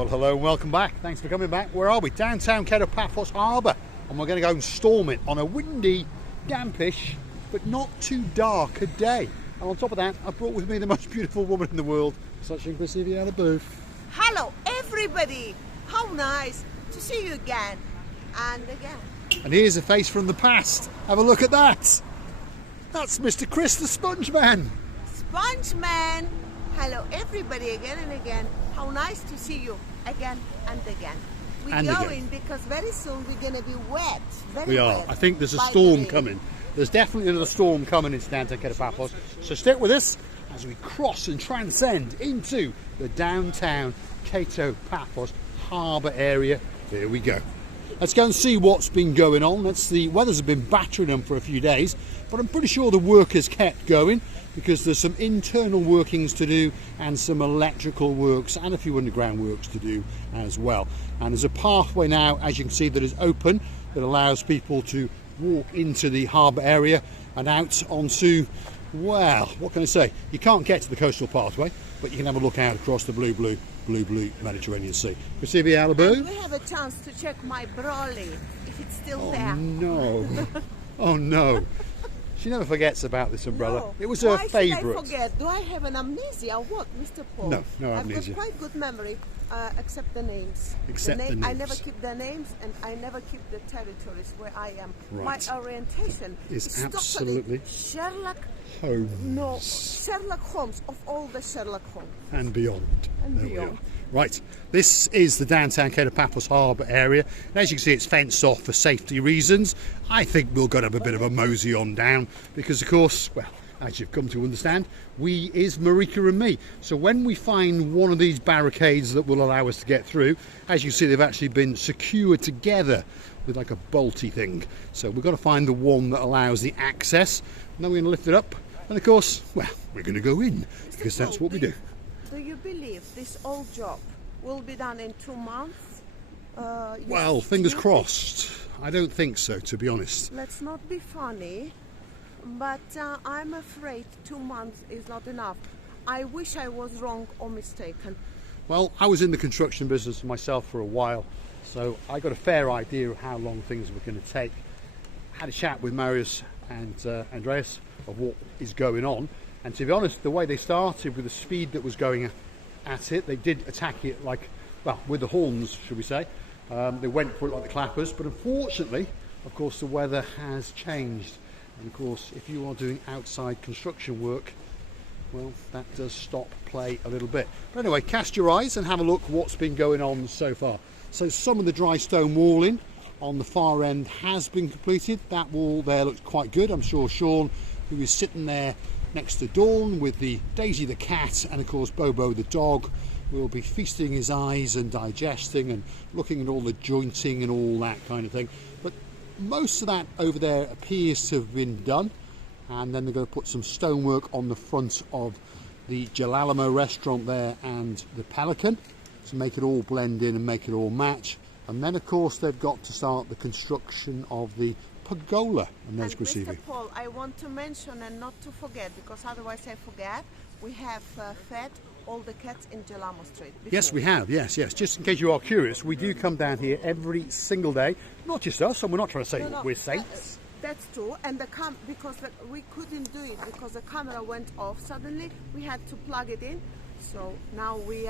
Well, hello and welcome back. Thanks for coming back. Where are we? Downtown Paphos Harbour. And we're going to go and storm it on a windy, dampish, but not too dark a day. And on top of that, I brought with me the most beautiful woman in the world, such as Paphos booth. Hello, everybody. How nice to see you again and again. And here's a face from the past. Have a look at that. That's Mr. Chris the Sponge Man. Sponge Man. Hello, everybody, again and again. How nice to see you again and again. We're going because very soon we're going to be wet. We are. I think there's a storm coming. There's definitely another storm coming into downtown Paphos. So stick with us as we cross and transcend into the downtown Paphos Harbour area. Here we go. Let's go and see what's been going on. The weather's been battering them for a few days, but I'm pretty sure the work has kept going because there's some internal workings to do and some electrical works and a few underground works to do as well. And there's a pathway now, as you can see, that is open that allows people to walk into the harbour area and out onto, well, what can I say? You can't get to the coastal pathway, but you can have a look out across the blue Mediterranean Sea. We have a chance to check my brolly, if it's still there. No. Oh no. She never forgets about this umbrella. No. It was her favourite. Why should I forget? Do I have an amnesia or what, Mr. Paul? No amnesia. I've got quite good memory, except the names. The names. I never keep the names and I never keep the territories where I am. Right. My orientation is absolutely totally Sherlock Holmes. No, Sherlock Holmes of all the Sherlock Holmes. And beyond. And beyond. Right, this is the downtown Paphos Harbour area. And as you can see, it's fenced off for safety reasons. I think we're going to have a bit of a mosey on down because, of course, well, as you've come to understand, we is Marika and me. So when we find one of these barricades that will allow us to get through, as you see, they've actually been secured together with like a bolty thing. So we've got to find the one that allows the access. And then we're going to lift it up. And of course, well, we're going to go in because that's what we do. Do you believe this old job will be done in 2 months? Well, fingers crossed. I don't think so, to be honest. Let's not be funny, but I'm afraid 2 months is not enough. I wish I was wrong or mistaken. Well, I was in the construction business myself for a while, so I got a fair idea of how long things were going to take. I had a chat with Marius and Andreas of what is going on. And to be honest, the way they started with the speed that was going at it, they did attack it like, well, with the horns, should we say. They went for it like the clappers, but unfortunately, of course, the weather has changed. And of course, if you are doing outside construction work, well, that does stop play a little bit. But anyway, cast your eyes and have a look what's been going on so far. So some of the dry stone walling on the far end has been completed. That wall there looks quite good. I'm sure Sean, who is sitting there next to Dawn with the Daisy the cat and of course Bobo the dog, will be feasting his eyes and digesting and looking at all the jointing and all that kind of thing. But most of that over there appears to have been done, and then they're going to put some stonework on the front of the Gelalamo restaurant there and the Pelican to make it all blend in and make it all match. And then of course they've got to start the construction of the pergola. And there's Mr. Paul, I want to mention and not to forget, because otherwise I forget, we have fed all the cats in Gelamo Street before. Yes, we have, yes. Just in case you are curious, we do come down here every single day. Not just us, and we're not trying to say we're saints. That's true, and we couldn't do it because the camera went off suddenly. We had to plug it in, so now we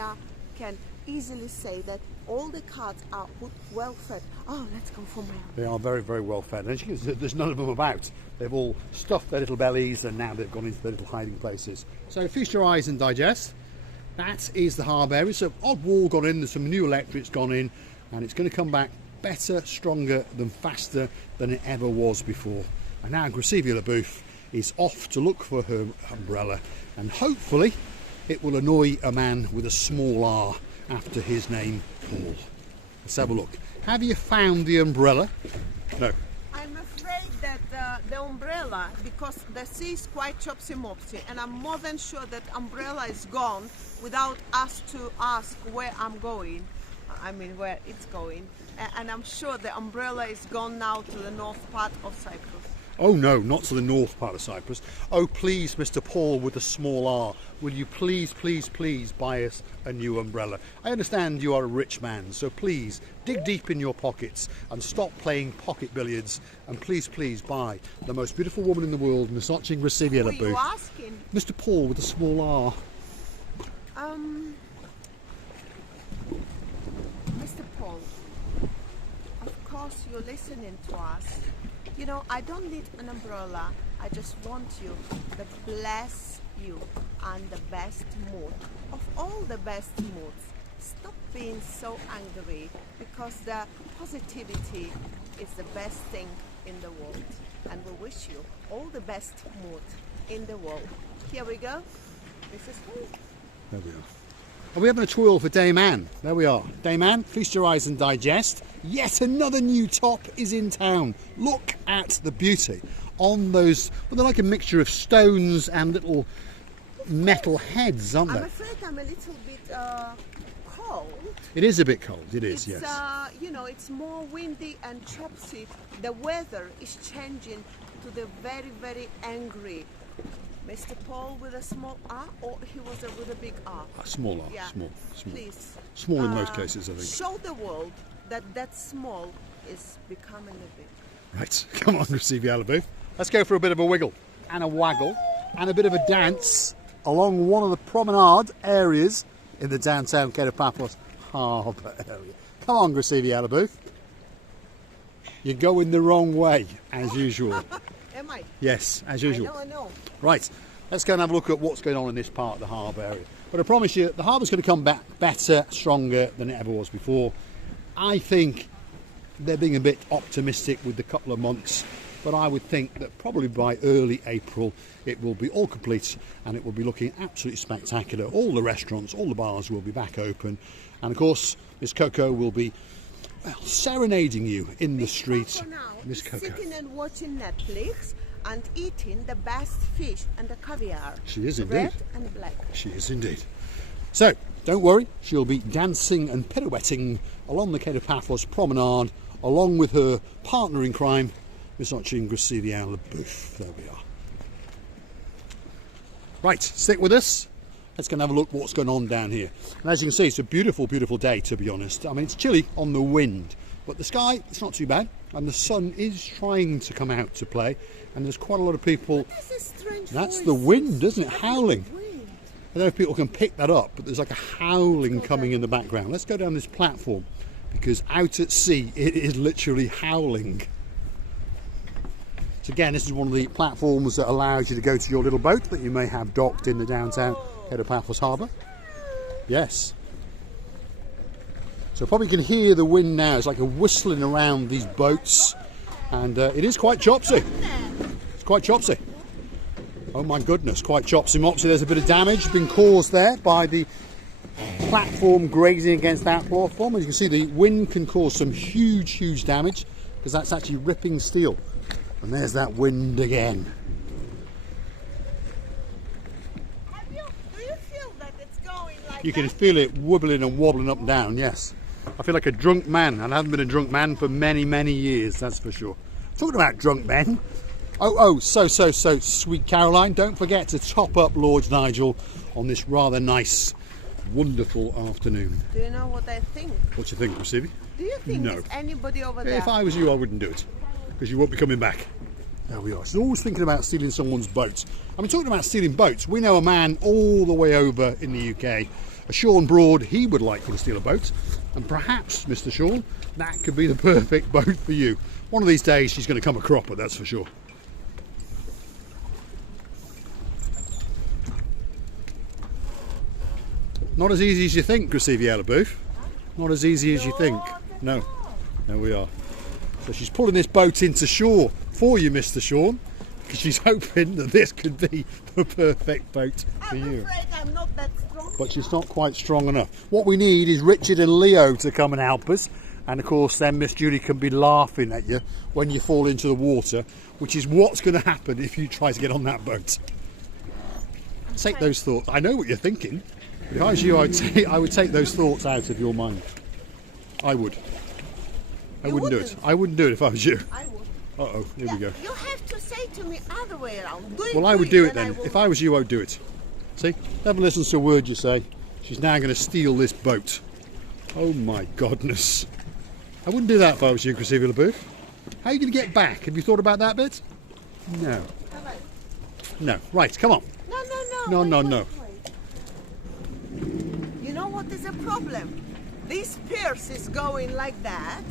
can easily say that all the cats are well fed. Oh, let's go for more. They are very, very well fed. And as you can see, there's none of them about. They've all stuffed their little bellies and now they've gone into their little hiding places. So feast your eyes and digest. That is the harbour area. So odd wall gone in, there's some new electrics gone in, and it's going to come back better, stronger than faster than it ever was before. And now Grisivia Booth is off to look for her umbrella, and hopefully it will annoy a man with a small r after his name, Paul. Let's have a look. Have you found the umbrella? No. I'm afraid that the umbrella, because the sea is quite chopsy-mopsy, and I'm more than sure that umbrella is gone without us to ask where I'm going. I mean, where it's going. And I'm sure the umbrella is gone now to the north part of Cyprus. Oh no, not to the north part of Cyprus. Oh please, Mr. Paul with a small R, will you please, please, please buy us a new umbrella? I understand you are a rich man, so please dig deep in your pockets and stop playing pocket billiards, and please, please buy the most beautiful woman in the world, Misochi Grasiviela Who are you asking? Mr. Paul with a small R. Mr. Paul, of course you're listening to us. You know, I don't need an umbrella. I just want you to bless you and the best mood of all the best moods. Stop being so angry, because the positivity is the best thing in the world. And we wish you all the best mood in the world. Here we go. This is Paul. There we are. Are we having a twirl for Dame Anne? There we are. Dame Anne, feast your eyes and digest. Yet another new top is in town. Look at the beauty on those, well, they're like a mixture of stones and little metal heads, aren't they? I'm afraid I'm a little bit cold. It is a bit cold, it is, It's, yes. you know, it's more windy and choppy. The weather is changing to the very, very angry. Mr. Paul with a small R, or he was with a big R? Small R, Yeah. small. Please. Small in most cases, I think. Show the world that that small is becoming a big. Right, come on, Grasiviela booth. Let's go for a bit of a wiggle and a waggle and a bit of a dance along one of the promenade areas in the downtown Paphos Harbour area. Come on, Grasiviela booth. You're going the wrong way, as usual. Am I? Yes, as usual. I know. Right, let's go and have a look at what's going on in this part of the harbour area. But I promise you, the harbour's going to come back better, stronger than it ever was before. I think they're being a bit optimistic with the couple of months, but I would think that probably by early April it will be all complete and it will be looking absolutely spectacular. All the restaurants, all the bars will be back open, and of course Miss Coco will be, well, serenading you in the streets. Miss Coco sitting and watching Netflix and eating the best fish and the caviar. She is indeed. Red and black. She is indeed. So, don't worry, she'll be dancing and pirouetting along the Paphos promenade along with her partner in crime, Misochi Grasiviela booth. There we are. Right, stick with us. Let's go and have a look what's going on down here. And as you can see, it's a beautiful, beautiful day, to be honest. I mean, it's chilly on the wind, but the sky, it's not too bad. And the sun is trying to come out to play. And there's quite a lot of people. That's the wind, isn't it? Howling. I don't know if people can pick that up, but there's like a howling coming in the background. Let's go down this platform, because out at sea, it is literally howling. So again, this is one of the platforms that allows you to go to your little boat that you may have docked in the downtown Paphos Harbour. Yes. So probably can hear the wind now. It's like a whistling around these boats, and it is quite chopsy. It's quite chopsy. Oh my goodness, quite chopsy mopsy. There's a bit of damage been caused there by the platform grazing against that platform. As you can see, the wind can cause some huge, huge damage, because that's actually ripping steel. And there's that wind again. Do you feel that it's going like You can that? feel it wobbling and wobbling up and down, yes. I feel like a drunk man, and I haven't been a drunk man for many, many years, that's for sure. Talking about drunk men. Oh, so sweet Caroline, don't forget to top up Lord Nigel on this rather nice, wonderful afternoon. Do you know what I think? What do you think, Grasivi? Do you think No. there's anybody over there? If I was you, I wouldn't do it, because you won't be coming back. There we are. So always thinking about stealing someone's boat. I mean, talking about stealing boats, we know a man all the way over in the UK, a Sean Broad. He would like you to steal a boat, and perhaps, Mr. Sean, that could be the perfect boat for you. One of these days, she's going to come a cropper, that's for sure. Not as easy as you think, Grasiviela booth. Not as easy as you think. No. There we are. So she's pulling this boat into shore for you, Mr. Sean, because she's hoping that this could be the perfect boat for you. I'm afraid I'm not that strong. But she's not quite strong enough. What we need is Richard and Leo to come and help us. And of course then Miss Judy can be laughing at you when you fall into the water, which is what's going to happen if you try to get on that boat. Take those thoughts. I know what you're thinking. But if I was you, I would take those thoughts out of your mind. I would. I wouldn't do it. I wouldn't do it if I was you. I would. Uh-oh, here we go. You have to say say to me other way around. Do it, Well, I would do do it then. If I was you, I would do it. See? Never listens to a word you say. She's now going to steal this boat. Oh my goodness. I wouldn't do that if I was you, Chrissy LaBeouf. How are you going to get back? Have you thought about that bit? No. No. Right, come on. No. You know what is a problem? This pierce is going like that,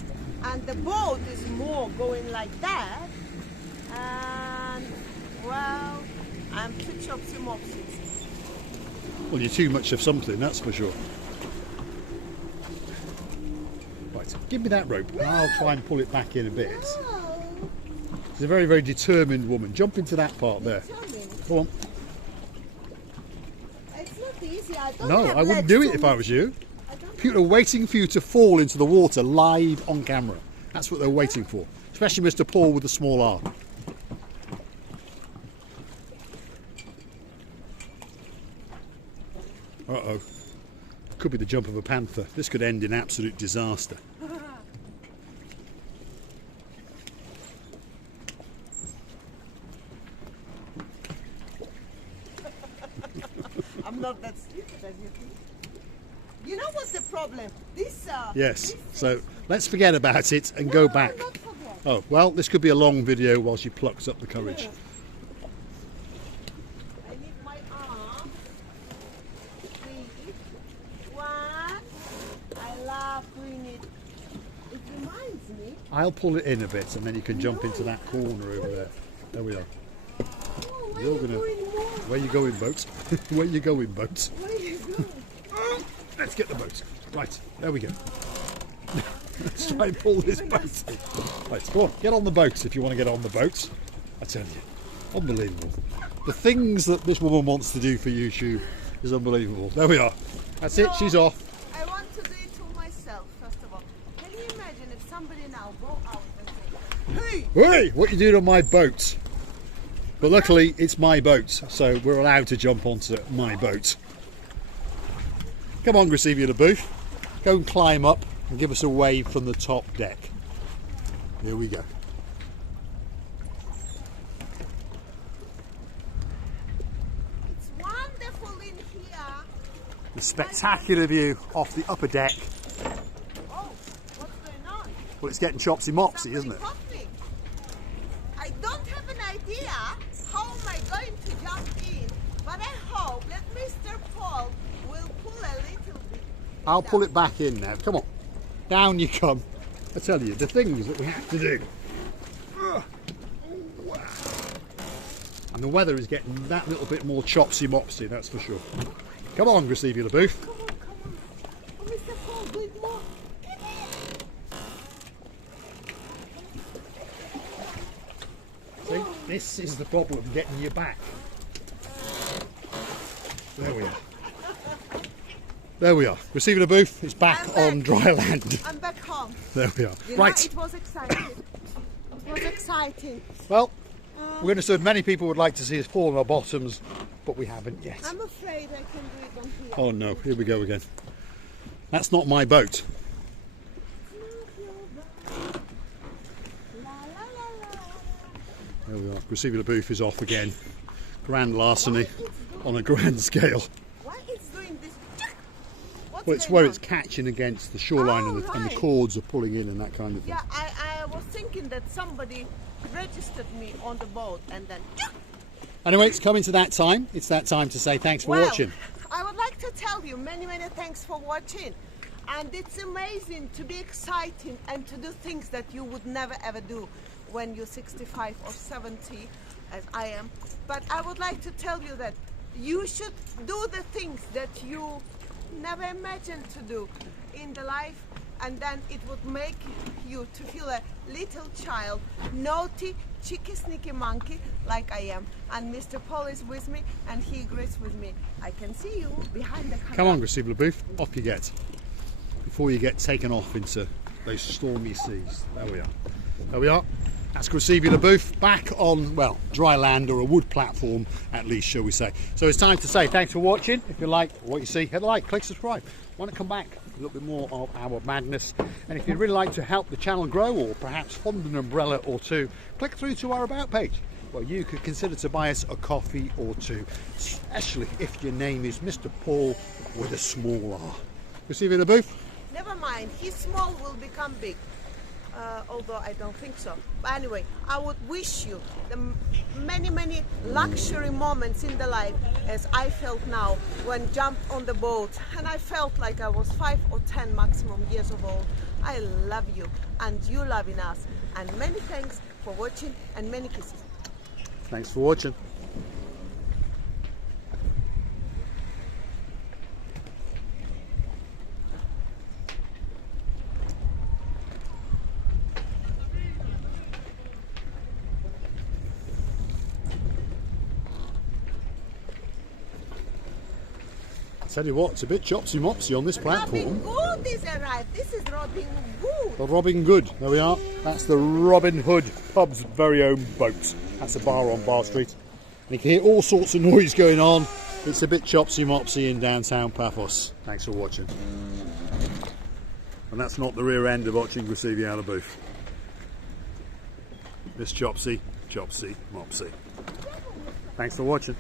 and the boat is more going like that, and well, I'm too chopsy-mopsy. Well, you're too much of something, that's for sure. Right, give me that rope and I'll try and pull it back in a bit. No. She's a very, very determined woman. Jump into that part there. Go on. It's not easy. I don't No, have I wouldn't legs do it to if I move. was you. I don't People are waiting for you to fall into the water live on camera. That's what they're waiting for. Especially Mr. Paul with the small R. Uh-oh. Could be the jump of a panther. This could end in absolute disaster. I'm not that stupid as you think. You know what's the problem? This. Yes. This So let's forget about it and go No, back. not forget. Oh, well, this could be a long video while she plucks up the courage. I need my arm. 3, 1. I love doing it. It reminds me. I'll pull it in a bit and then you can jump into that corner over there. There we are. Oh, where You're you gonna- going more? Where you going, boat? Where you going, boat? Where you going? Let's get the boat. Right, there we go. Let's try and pull this boat in. Right, go on, get on the boat if you want to get on the boat. I tell you, unbelievable. The things that this woman wants to do for YouTube is unbelievable. There we are. That's it, she's off. I want to do it to myself, first of all. Can you imagine if somebody now go out and say, hey! Hey, what you doing on my boat? But luckily, it's my boat, so we're allowed to jump onto my boat. Come on, Chrissy LaBeouf. Go and climb up and give us a wave from the top deck. Here we go. It's wonderful in here. The spectacular view off the upper deck. Oh, what's going on? Well, it's getting chopsy-mopsy, isn't it? Somebody caught me. I don't have an idea how am I going to jump in, but I hope that Mr. Paul will pull a little bit. I'll pull it back in now. Come on. Down you come. I tell you, the things that we have to do. Ugh. Wow. And the weather is getting that little bit more chopsy-mopsy, that's for sure. Come on, Chrissy LaBeouf. Come on. Oh, Mr. Paul, do it more. See, this is the problem, getting you back. There we are. There we are. Chrissy LaBeouf is back I'm back. on dry land. I'm back home. There we are. You know, Right. it was exciting. It was exciting. Well, we're going to say many people would like to see us fall on our bottoms, but we haven't yet. I'm afraid I can do it on here. Oh no, here we go again. That's not my boat. La, la, la, la. There we are. Chrissy LaBeouf is off again. Grand larceny on a grand scale. Why it's doing this? What's Well, it's going where on? it's catching against the shoreline and, and the right. cords are pulling in and that kind of thing. Yeah, I was thinking that somebody registered me on the boat and then. Anyway, it's coming to that time. It's that time to say thanks for Well, watching. I would like to tell you many thanks for watching. And it's amazing to be exciting and to do things that you would never ever do when you're 65 or 70 as I am. But I would like to tell you that you should do the things that you never imagined to do in the life, and then it would make you to feel a little child, naughty, cheeky, sneaky monkey like I am. And Mr. Paul is with me and he agrees with me. I can see you behind the camera. Come on, Chrissy LaBeouf. Off you get. Before you get taken off into those stormy seas. There we are. There we are. That's Chrissy LaBeouf back on, well, dry land or a wood platform at least, shall we say. So it's time to say thanks for watching. If you like what you see, hit like, click subscribe. Want to come back? A little bit more of our madness. And if you'd really like to help the channel grow or perhaps fund an umbrella or two, click through to our About page. well, you could consider to buy us a coffee or two, especially if your name is Mr. Paul with a small R. You see him in the booth? Never mind, he's small will become big. Although I don't think so. But anyway, I would wish you the many luxury moments in the life as I felt now when jumped on the boat, and I felt like I was 5 or 10 maximum years of old. I love you and you loving us, and many thanks for watching and many kisses. Thanks for watching. Tell you what, it's a bit chopsy mopsy on this platform. Robin Good is arrived. This is Robin Good. The Robin Good, there we are. That's the Robin Hood pub's very own boat. That's a bar on Bar Street. And you can hear all sorts of noise going on. It's a bit chopsy mopsy in downtown Paphos. Thanks for watching. And that's not the rear end of watching Receiving out of booth. This chopsy mopsy. Thanks for watching.